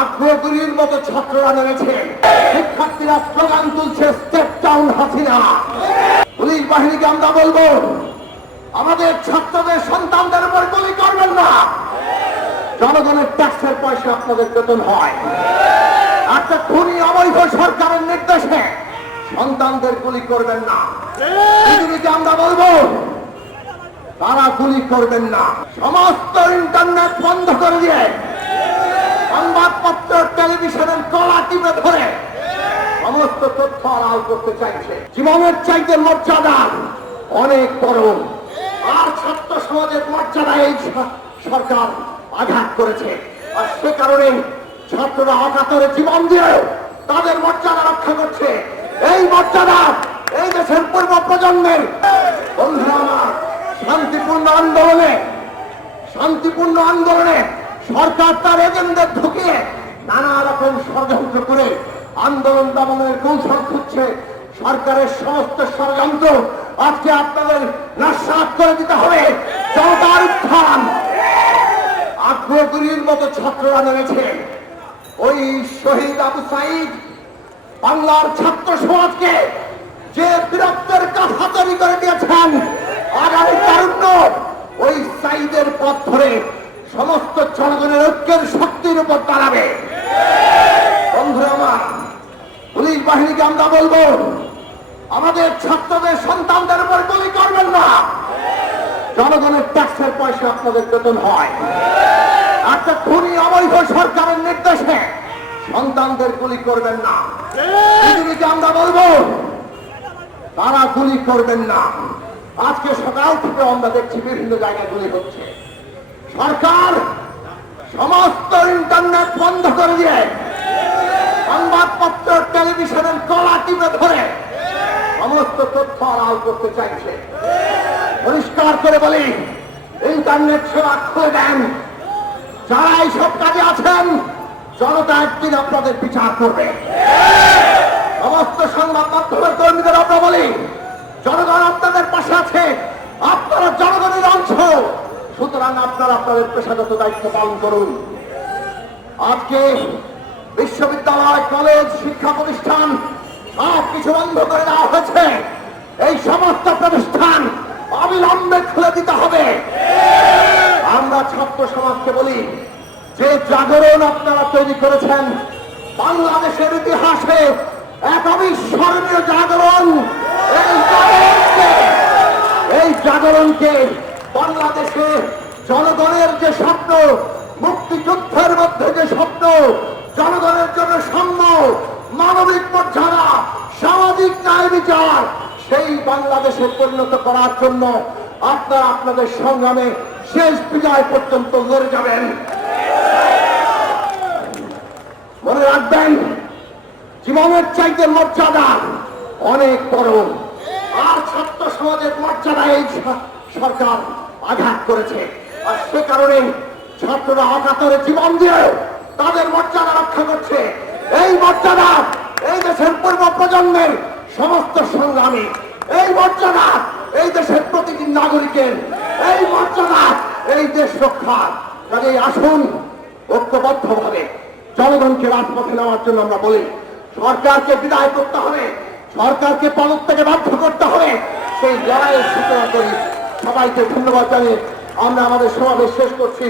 আগ্রহগুলির মতো ছাত্ররা নেমেছে শিক্ষার্থীরা স্লোগান তুলছে স্টেপ ডাউন হাসিনা। পুলিশ বাহিনীকে আমরা বলব, আমাদের ছাত্রদের, সন্তানদের উপর গুলি করবেন না। জনগণের ট্যাক্সের পয়সা আপনাদের বেতন হয়। একটা খুনি অবৈধ সরকারের নির্দেশে সন্তানদের গুলি করবেন না। পৃথিবীকে আমরা বলব, তারা গুলি করবেন না। সমস্ত ইন্টারনেট বন্ধ করে দিয়ে সংবাদপত্র, টেলিভিশনের কলা টিপে ধরে সমস্ত তথ্য আড়াল করতে চাইছে। জীবনের চাইতে মর্যাদা অনেক বড়। আর ছাত্র সমাজের মর্যাদা এই সরকার আঘাত করেছে। আর সে কারণে ছাত্ররা অকাতরে জীবন দিয়ে তাদের মর্যাদা রক্ষা করছে। এই মর্যাদা এই দেশের পূর্ব প্রজন্মের। বন্ধুরা আমার, শান্তিপূর্ণ আন্দোলনে শান্তিপূর্ণ আন্দোলনে সরকার তার এজেন্ডা ঢুকিয়ে নানা রকম ষড়যন্ত্র করে আন্দোলন দমনের কৌশল খুঁজছে সরকারের সমস্ত ষড়যন্ত্র আজকে আপনাদের নাশাত করে দিতে হবে। জনতার উত্থান। আগ্রহগুলির মতো ছাত্ররা নেমেছে। ওই শহীদ আবু সাইদ বাংলার ছাত্র সমাজকে যে বীরত্বের কাঠা তৈরি করে দিয়েছেন আগামী তারুণ্য ওই সাইদের পথ ধরে সমস্ত জনগণের ঐক্যের শক্তির উপর দাঁড়াবে বন্ধুরা আমার পুলিশ বাহিনীকে আমরা বলব, আমাদের ছাত্রদের, সন্তানদের উপর গুলি করবেন না। জনগণের ট্যাক্সের পয়সা আপনাদের বেতন হয়। একটা খুনি অবৈধ সরকারের নির্দেশে সন্তানদের গুলি করবেন না। পৃথিবীকে আমরা বলব, তারা গুলি করবেন না। আজকে সকাল থেকে আমরা দেখছি বিভিন্ন জায়গায় গুলি হচ্ছে। সরকার সমস্ত ইন্টারনেট বন্ধ করে দিয়ে সংবাদপত্র, টেলিভিশনের কলা টিপে ধরে সমস্ত তথ্য আড়াল করতে চাইছে। পরিষ্কার করে বলি, ইন্টারনেট সেবা খুলে দেন। যারা এইসব কাজে আছেন, জনতা একদিন আপনাদের বিচার করবে। সমস্ত সংবাদ মাধ্যমের কর্মীদের আমরা বলি, জনগণ আপনাদের পাশে আছে, আপনারা জনগণের অংশ। সুতরাং আপনারা আপনাদের পেশাগত দায়িত্ব পালন করুন। আজকে বিশ্ববিদ্যালয়, কলেজ, শিক্ষা প্রতিষ্ঠান সব কিছু বন্ধ করে দেওয়া হয়েছে। এই সমস্ত প্রতিষ্ঠান অবিলম্বে খুলে দিতে হবে। আমরা ছাত্র সমাজকে বলি, যে জাগরণ আপনারা তৈরি করেছেন, বাংলাদেশের ইতিহাসে এক অবিস্মরণীয় জাগরণ। এই জাগরণকে বাংলাদেশে জনগণের যে স্বপ্ন মুক্তিযুদ্ধের মধ্যে যে স্বপ্ন জনগণের জন্য সাম্য মানবিক মর্যাদা, সামাজিক ন্যায় বিচার, সেই বাংলাদেশে পরিণত করার জন্য আপনারা আপনাদের সংগ্রামে শেষ বিজয় পর্যন্ত লড়ে যাবেন। মনে রাখবেন, জীবনের চাইতে মর্যাদা অনেক বড়। আর ছাত্র সমাজের মর্যাদা এই সরকার আঘাত করেছে। আর সে কারণে ছাত্ররা অকাতরে জীবন দিয়ে তাদের মর্যাদা রক্ষা করছে। এই মর্যাদা এই দেশের পূর্ব প্রজন্মের সমস্ত সংগ্রামী, এই মর্যাদা এই দেশের প্রতিটি নাগরিকের, এই মর্যাদা এই দেশ রক্ষার। কাজেই আসুন, ঐক্যবদ্ধভাবে জনগণকে রাজপথে নেওয়ার জন্য আমরা বলি, সরকারকে বিদায় করতে হবে, সরকারকে থেকে বাধ্য করতে হবে। সেই লড়াইয়ের সূচনা করি সবাইকে ধন্যবাদ জানিয়ে আমরা আমাদের সমাবেশ শেষ করছি।